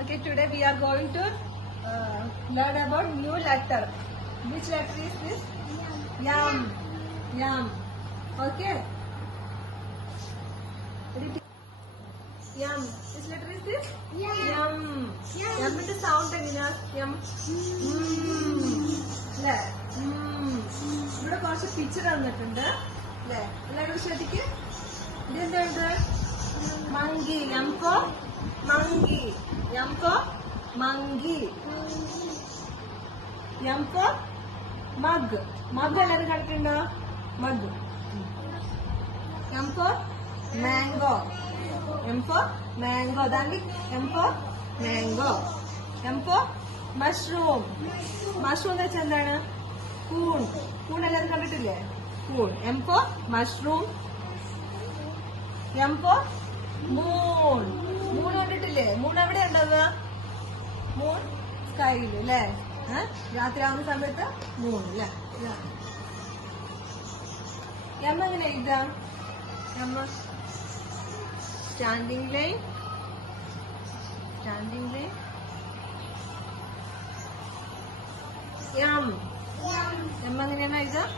Okay, today we are going to learn about new letter. Which letter is this? Yum. Yum. Okay. Yum. Which letter is this? Yum. Yum ന്റെ sound എങ്ങനെയാ? Yum. അല്ലേ? ഇവിടെ കുറച്ച് picture തന്നിട്ടുണ്ട് അല്ലേ? എല്ലാവരും ശ്രദ്ധിക്ക്. ഇതെന്താ ഇത്? Monkey. Yum for monkey. Yum for monkey. Yum for mug. Mug എല്ലാവരും കണ്ടിട്ടുണ്ടോ? Mug. Yum for mango. M for mango. Dandy. M for mango. M for mushroom. Mushroom എന്ന് വെച്ചാൽ എന്താണ്? കൂൺ. കൂൺ എല്ലാവരും കണ്ടിട്ടില്ലേ? കൂൺ. M for mushroom. M for moon. Moon കണ്ടിട്ടില്ലേ? മൂൺ എവിടെ ഉണ്ടാവുക? മൂൺ സ്കൈയിൽ അല്ലേ? രാത്രി ആവുന്ന സമയത്ത് മൂൺ അല്ലേ? എം എങ്ങനെ എഴുതാം? M standing line. Standing line. M എങ്ങനെയാണ് എഴുതാം?